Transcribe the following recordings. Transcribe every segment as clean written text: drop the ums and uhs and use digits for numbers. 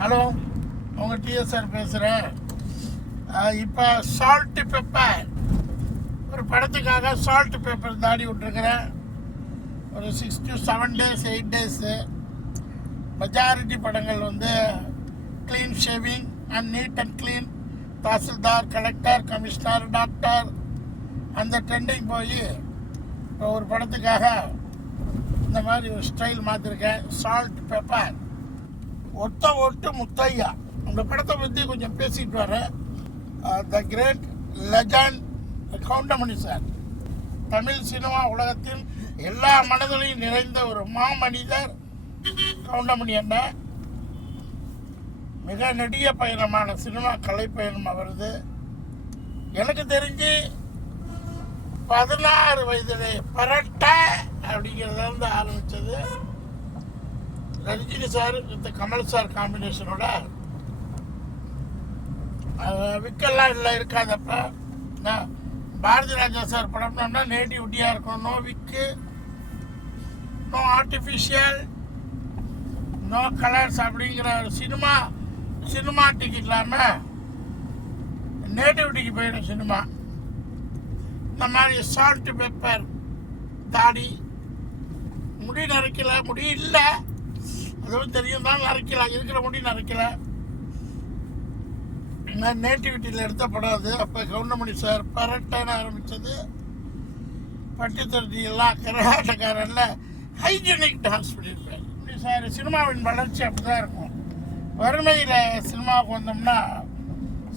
Hello, உங்கள் TSR பேசுகிறேன். இப்போ சால்ட்டு பெப்பர் ஒரு படத்துக்காக சால்ட்டு பேப்பர் தாடி விட்ருக்கிறேன். ஒரு 6 to 7 days 8 டேஸு. மெஜாரிட்டி படங்கள் வந்து clean shaving and neat and clean, tahsildar, collector, commissioner, doctor அந்த ட்ரெண்டிங் போய் இப்போ ஒரு படத்துக்காக இந்த மாதிரி ஒரு ஸ்டைல் மாற்றிருக்கேன். Salt pepper. ஒத்த ஓட்டு முத்தையா அந்த படத்தை பற்றி கொஞ்சம் பேசிட்டு வரேன். The great legend Goundamani sir, Tamil cinema உலகத்தில் எல்லா மனதிலையும் நிறைந்த ஒரு மாமனிதர் கவுண்டமணி அண்ணன். மிக நெடிய பயணமான சினிமா கலை பயணம் அவரது. எனக்கு தெரிஞ்சு 16 வயதிலே பரட்ட அப்படிங்கிறத ஆரம்பித்தது. Rajini sir with Kamal sir காம்பினேஷனோட விக்கெல்லாம் இல்லை இருக்காதப்ப நான் பாரதி ராஜா சார் படம்னா நேட்டிவிட்டியாக இருக்கும். நோ விக்கு, நோ ஆர்டிஃபிஷியல், நோ கலர்ஸ் அப்படிங்கிற சினிமாட்டிக் இல்லாமல் நேட்டிவிட்டிக்கு போயிடும் சினிமா. இந்த மாதிரி சால்ட் பெப்பர் தாடி, முடி நரைக்கல, முடி இல்லை அதுவும் தெரியும் தான், நரைக்கலாம், இருக்கிற முடி நரைக்கல. நான் நேட்டிவிட்டியில் எடுத்த படம் அது. அப்போ கவுண்டமணி சார் பரட்டான ஆரம்பித்தது. பட்டி தொட்டி எல்லாம் கரகாட்டக்காரன்ல ஹைஜீனிக் டான்ஸ் பண்ணியிருப்பேன். இப்படி சார் சினிமாவின் வளர்ச்சி அப்படி தான் இருக்கும். வறுமையில் சினிமாவுக்கு வந்தோம்னா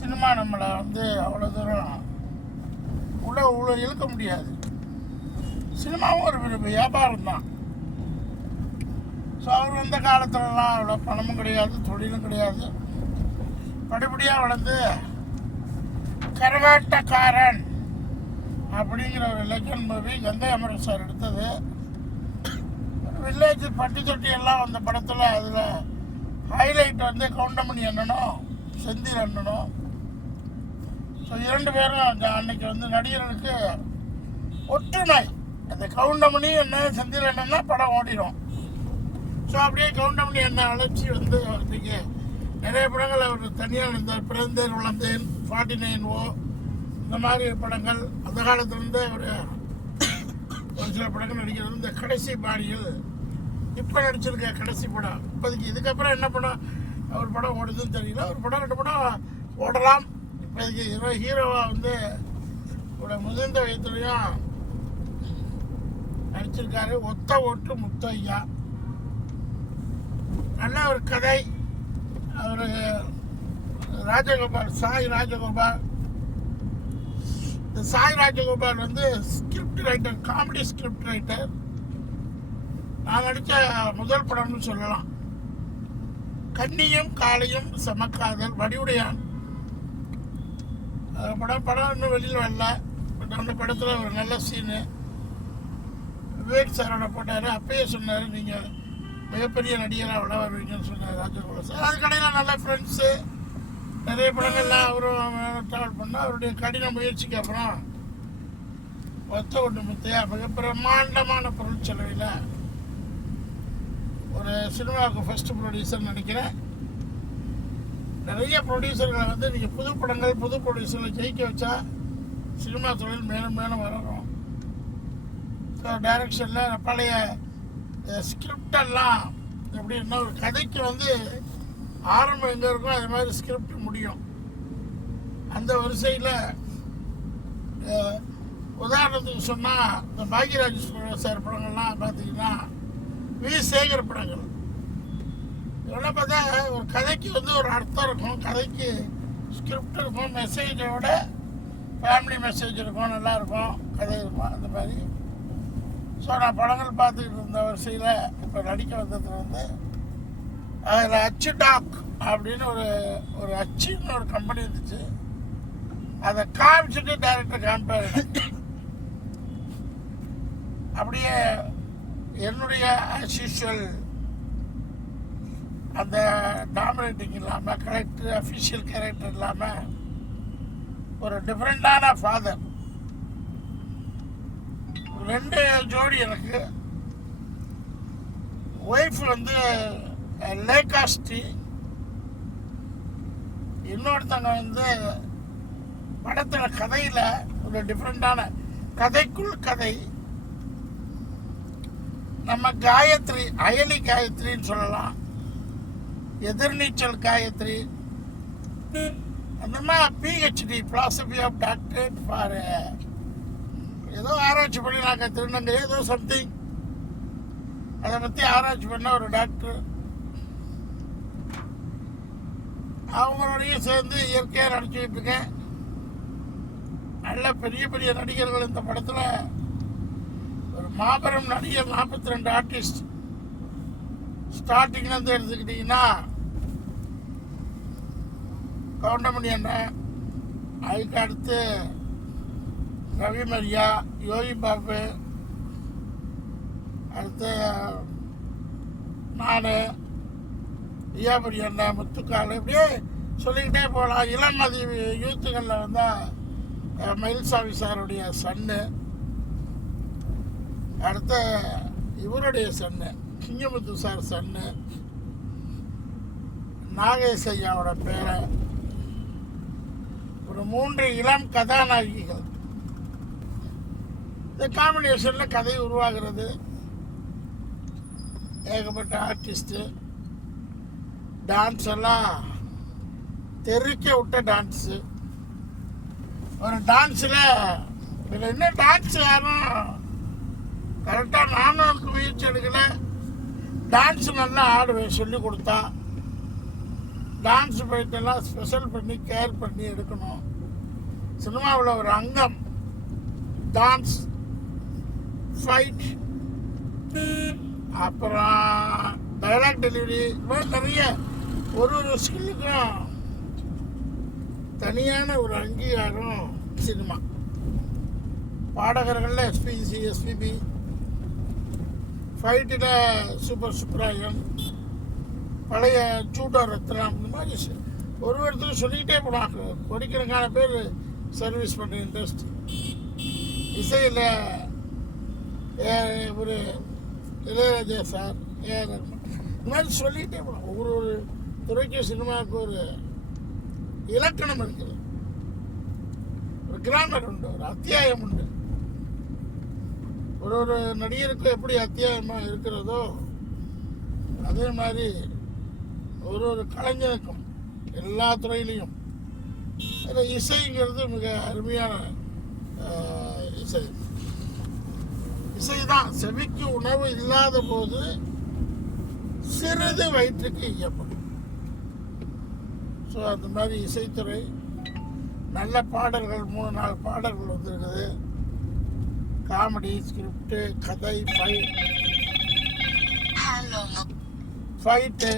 சினிமா நம்மளை வந்து அவ்வளோ தூரம் உள்ள இழுக்க முடியாது. சினிமாவும் ஒரு வியாபாரம் தான். ஸோ அவர் வந்த காலத்துலலாம் அவ்வளோ பணமும் கிடையாது, தொழிலும் கிடையாது. படிப்படியாக வளர்ந்து கரகாட்டக்காரன் அப்படிங்கிற ஒரு legend movie Gangai Amaran sir எடுத்தது. வில்லேஜ் பட்டி தொட்டி எல்லாம் வந்த படத்தில் அதில் ஹைலைட் வந்து கவுண்டமணி அண்ணனும் செந்தில் அண்ணனும். ஸோ 2 பேரும் அன்னைக்கு வந்து நடிகர்களுக்கு ஒற்றுமை. அந்த கவுண்டமணி என்ன செந்தில் அண்ணன்னா படம் ஓடிடும். ஸோ அப்படியே கவுண்டமணி என்ன வளர்ச்சி வந்து அவருக்கு நிறைய படங்கள் அவர் தனியாக இருந்தார். பிறந்தேன் வளர்ந்தேன், 49 இந்த மாதிரி படங்கள் அந்த காலத்துலேருந்து அவர் ஒரு சில படங்கள் நடிக்கிறது. இந்த கடைசி பாணியில் இப்போ நடிச்சிருக்க கடைசி படம் இப்போதைக்கு. இதுக்கப்புறம் என்ன படம் அவர் படம் ஓடுதுன்னு தெரியல. ஒரு படம் 2 படம் ஓடலாம். இப்போதைக்கு ஹீரோவாக வந்து ஒரு முதிர்ந்த வயதுலையும் நடிச்சிருக்காரு. ஒத்த ஓட்டு முத்தையா. நல்ல ஒரு கதை. அவர் ராஜகோபால், சாய் ராஜகோபால். இந்த சாய் ராஜகோபால் வந்து script writer, comedy script writer. நான் நடித்த முதல் படம்னு சொல்லலாம். கன்னியும் காளையும் செமக்காதல், வடிவுடையான் படம் இன்னும் வெளியில் வரல. பட் அந்த படத்தில் ஒரு நல்ல சீனு விவேக் சாரோட போட்டார். அப்பயே சொன்னார், நீங்கள் மிகப்பெரிய நடிகராக விட வருவீங்கன்னு சொன்னார் ராஜகோபால் சார். அது கடையில் நல்ல ஃப்ரெண்ட்ஸு, நிறைய படங்கள்லாம் அவரும் ட்ராவல் பண்ணால். அவருடைய கடின முயற்சிக்கு அப்புறம் ஒத்த ஒன்று முத்தையா மிக பிரம்மாண்டமான பொருள் செலவில் ஒரு சினிமாவுக்கு ஃபஸ்ட்டு ப்ரொடியூசர் நினைக்கிறேன். நிறைய ப்ரொடியூசர்களை வந்து நீங்கள் புது படங்கள் புது ப்ரொடியூசர்களை ஜெயிக்க வச்சா சினிமா தொழில் மேலும் மேலும் வளரும். ஸோ டைரக்ஷனில் பழைய ஸ்கிரிப்டெல்லாம் எப்படின்னா ஒரு கதைக்கு வந்து ஆரம்பம் எங்கே இருக்கும் அது மாதிரி ஸ்கிரிப்ட் முடியும். அந்த வரிசையில் உதாரணத்துக்கு சொன்னால் இந்த பாக்யராஜ் சார் படங்கள்லாம் பார்த்தீங்கன்னா வி சேகர் படங்கள் இதெல்லாம் பார்த்தா ஒரு கதைக்கு வந்து ஒரு அர்த்தம் இருக்கும், கதைக்கு ஸ்கிரிப்ட் இருக்கும், மெசேஜோட ஃபேமிலி மெசேஜ் இருக்கும், நல்லாயிருக்கும், கதை இருக்கும், அந்த மாதிரி. ஸோ நான் படங்கள் பார்த்துக்கிட்டு இருந்த வரிசையில் இப்போ நடிக்க வந்தது வந்து அதில் அச்சு டாக் அப்படின்னு ஒரு அச்சுன்னு ஒரு கம்பெனி இருந்துச்சு. அதை காமிச்சிட்டு டைரக்டர் காமிப்பார். அப்படியே என்னுடைய ஆஸ் யூஷுவல் அந்த டாமினேட்டிங் இல்லாமல், கரெக்டர் அஃபிஷியல் கேரக்டர் இல்லாமல் ஒரு டிஃப்ரெண்டான ஃபாதர். 2 ஜோடி எனக்கு. ஒய்ஃப் வந்து லேகாஸ்டி, இன்னொருத்தங்க வந்து படத்தில் கதையில் ஒரு டிஃப்ரெண்டான கதைக்குள் கதை. நம்ம காயத்ரி, அயலி காயத்ரின்னு சொல்லலாம், எதிர்நீச்சல் காயத்ரி, அந்த மாதிரி PhD philosophy of doctorate for ஏதோ ஆராய்ச்சி பண்ணி நாங்கள் திருநங்கை ஏதோ சம்திங் அதை பற்றி ஆராய்ச்சி பண்ண ஒரு டாக்டர். அவங்களோடையும் சேர்ந்து இயற்கையாக நடிச்சுக்கிட்டு இருக்கேன். நல்ல பெரிய பெரிய நடிகர்கள் இந்த படத்தில். ஒரு மாபெரும் நடிகர், 42 ஆர்டிஸ்ட். ஸ்டார்டிங்லேருந்து எடுத்துக்கிட்டிங்கன்னா கவுண்டமணி அண்ணன், அதுக்கு அடுத்து ரவி மரியா, யோகி பாபு, அடுத்து நான், ஐயாபுரி அண்ணன், முத்துக்கால், இப்படியே சொல்லிக்கிட்டே போகலாம். இளநதி யூத்துகளில் வந்தால் மயில்சாமி சாருடைய சன்னு, அடுத்து இவருடைய சன்னு சிங்கமுத்து சார் சன்னு, நாகேஷ் ஐயாவோட பேரை, ஒரு 3 இளம் கதாநாயகிகள். இந்த காம்பினேஷனில் கதை உருவாகிறது. ஏகப்பட்ட ஆர்டிஸ்ட்டு, டான்ஸ் எல்லாம் தெறிக்க விட்ட டான்ஸு. ஒரு டான்ஸில் இதில் என்ன டான்ஸ் யாரும் கரெக்டாக நானும் அதுக்கு முயற்சி எடுக்கலை. டான்ஸு நல்லா ஆடுவேன், சொல்லி கொடுத்தா. டான்ஸு போயிட்டெல்லாம் ஸ்பெஷல் பண்ணி கேர் பண்ணி எடுக்கணும். சினிமாவில் ஒரு அங்கம் டான்ஸ், ஃபைட், அப்புறம் டைலாக் டெலிவரி, இது மாதிரி நிறைய ஒரு ஸ்கில்லுக்கும் தனியான ஒரு அங்கீகாரம் சினிமா. பாடகர்களில் எஸ்பிபி, ஃபைட்டில் சூப்பர் சுப்ராயன், பழைய சூடோ ரத்னம், இந்த மாதிரி ஒரு இடத்துல சொல்லிக்கிட்டே போனாங்க. கோடிக்கணக்கான பேர் சர்வீஸ் பண்ண இன்ட்ரெஸ்ட். இசையில் ஒரு இளையராஜா சார், இந்த மாதிரி சொல்லிகிட்டே போகலாம். ஒவ்வொரு துறைக்கும் சினிமாவுக்கு ஒரு இலக்கணம் இருக்குது, ஒரு கிராமர் உண்டு, ஒரு அத்தியாயம் உண்டு. ஒரு நடிகருக்கும் எப்படி அத்தியாயமாக இருக்கிறதோ அதே மாதிரி ஒரு கலைஞருக்கும் எல்லா துறையிலையும் இசைங்கிறது மிக அருமையான இசை. இசைதான் செவிக்கு உணவு இல்லாத போது சிறிது வயிற்றுக்கு இயப்படும். ஸோ அந்த மாதிரி இசைத்துறை, நல்ல பாடல்கள், 3-4 பாடல்கள் வந்துருக்குது. காமெடி, ஸ்கிரிப்டு, கதை, ஃபைட்டு.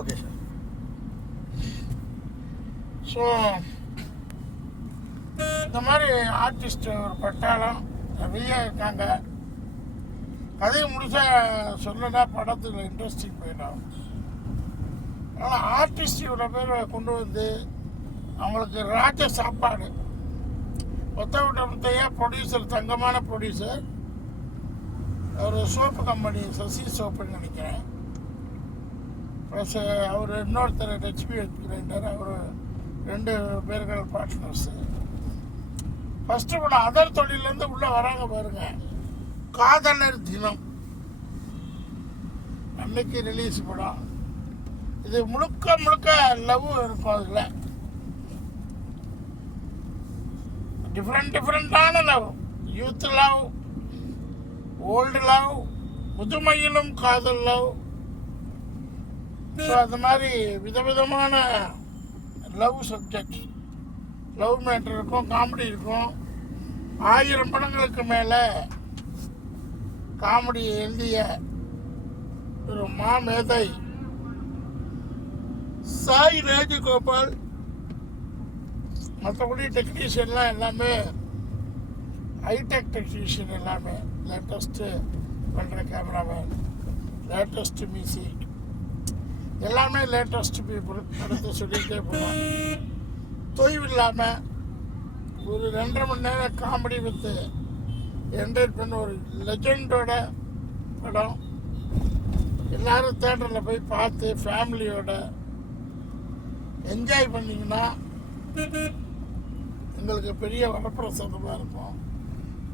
Okay sir. ஸோ இந்த மாதிரி ஆர்டிஸ்ட் ஒரு பட்டாளம் நிறைய இருக்காங்க. கதையை முழுசாக சொல்லனா படத்தில் இன்ட்ரெஸ்டிங் போயிடும். அதனால் ஆர்டிஸ்ட் இவ்வளோ பேர் கொண்டு வந்து அவங்களுக்கு ராஜ சாப்பாடு. முத்தையா ப்ரொடியூசர், தங்கமான ப்ரொடியூசர், ஒரு சோப்பு கம்பெனி, சசி சோப்புன்னு நினைக்கிறேன். ப்ளஸ் அவர் இன்னொருத்தர் ஹெச்பி கிரைண்டர், அவர் 2 பேர்கள் பார்ட்னர்ஸு. ஃபஸ்ட்டு படம் அதர் தொழிலேருந்து உள்ளே வராங்க பாருங்க. காதலர் தினம் அன்னைக்கு ரிலீஸ் படம். இது முழுக்க லவ் இருக்கும். அதில் டிஃப்ரெண்டான love, youth love, old love, முதுமையிலும் காதல் லவ். ஸோ அந்த மாதிரி விதவிதமான லவ் சப்ஜெக்ட், லவ் மேட்ரு இருக்கும், காமெடி இருக்கும். 1000 படங்களுக்கு மேலே காமெடி எழுதிய ஒரு மாமேதை சாய் ராஜகோபால். மற்றபடி டெக்னீஷியன்லாம் எல்லாமே ஹைடெக் டெக்னீஷியன், எல்லாமே லேட்டஸ்ட்டு பண்ணுற கேமராமேன், லேட்டஸ்ட்டு மியூசிக், எல்லாமே லேட்டஸ்ட் பீப்புள். அடுத்து சொல்லிகிட்டே போகலாம். தொய்வு இல்லாமல் ஒரு 2.5 மணி நேரம் காமெடி வித்து என்டர்டைன் பண்ண ஒரு லெஜண்டோட படம். எல்லாரும் தேட்டரில் போய் பார்த்து ஃபேமிலியோட என்ஜாய் பண்ணிங்கன்னா எங்களுக்கு பெரிய வரப்பிரசாதமாக இருக்கும்.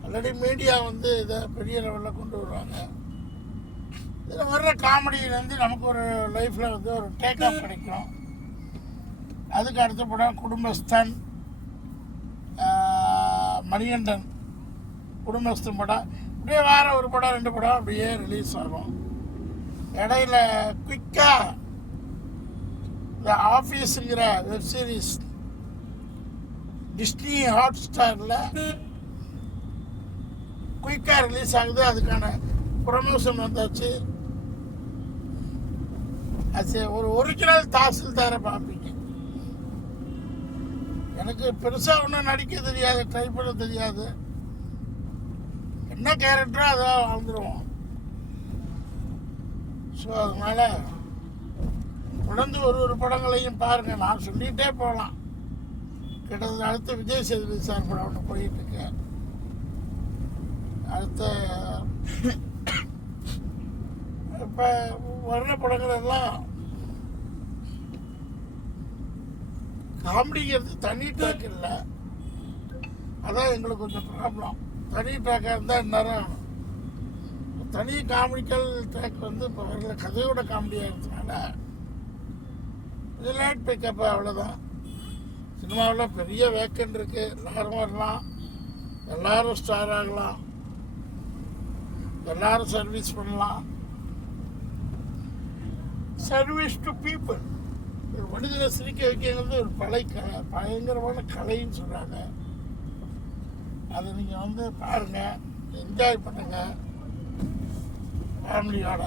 ஆல்ரெடி மீடியா வந்து இதை பெரிய லெவலில் கொண்டு வருவாங்க. இதில் வர்ற காமெடியிலேருந்து நமக்கு ஒரு லைஃப்பில் வந்து ஒரு டேக் ஆஃப் கிடைக்கும். அதுக்கு அடுத்த படம் குடும்பஸ்தன், மணிகண்டன் குடும்பஸ்தன் படம், அப்படியே வேறு ஒரு படம் 2 படம் அப்படியே ரிலீஸ் ஆகும். இடையில குயிக்காக இந்த ஆஃபீஸுங்கிற வெப் சீரிஸ் டிஸ்னி ஹாட் ஸ்டாரில் குயிக்காக ரிலீஸ் ஆகுது. அதுக்கான ப்ரொமோஷன் வந்தாச்சு. அது ஒரு ஒரிஜினல் தாசில்தாரை பார்ப்பீங்க. எனக்கு பெருசாக ஒன்றும் நடிக்க தெரியாது, ட்ரை பண்ண தெரியாது. என்ன கேரக்டரோ அதை வாழ்ந்துருவோம். ஸோ அதனால் தொடர்ந்து ஒரு படங்களையும் பாருங்கள். நான் சொல்லிகிட்டே போகலாம். கிட்டத்தட்ட அடுத்த விஜய் சேதுபதி சார் படம் ஒன்று போயிட்டுருக்கு. அடுத்த இப்போ வர்ற படங்கள் எல்லாம் காமெடிங்கிறது தனி ட்ராக் இல்லை. அதான் எங்களுக்கு கொஞ்சம் ப்ராப்ளம். தனி ட்ராக்காக இருந்தால் இந்நேரம் தனி காமெடிக்கல் ட்ராக் வந்து இப்போ வரல. கதையோட காமெடியாக இருக்கிறதுனால இது லைட் பிக்கப், அவ்வளோதான். சினிமாவில் பெரிய வேக்கண்ட் இருக்குது. எல்லோரும் வரலாம், எல்லோரும் ஸ்டார் ஆகலாம், எல்லோரும் சர்வீஸ் பண்ணலாம். Service to people. ஒரு மனிதனை சிரிக்க வைக்கிறது ஒரு பயங்கரமான கலைன்னு சொல்கிறாங்க. அதை நீங்கள் வந்து பாருங்கள், என்ஜாய் பண்ணுங்கள். ஃபேமிலியோட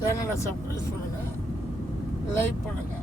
சேனலை சப்ஸ்கிரைப் பண்ணுங்கள், லைக் பண்ணுங்கள்.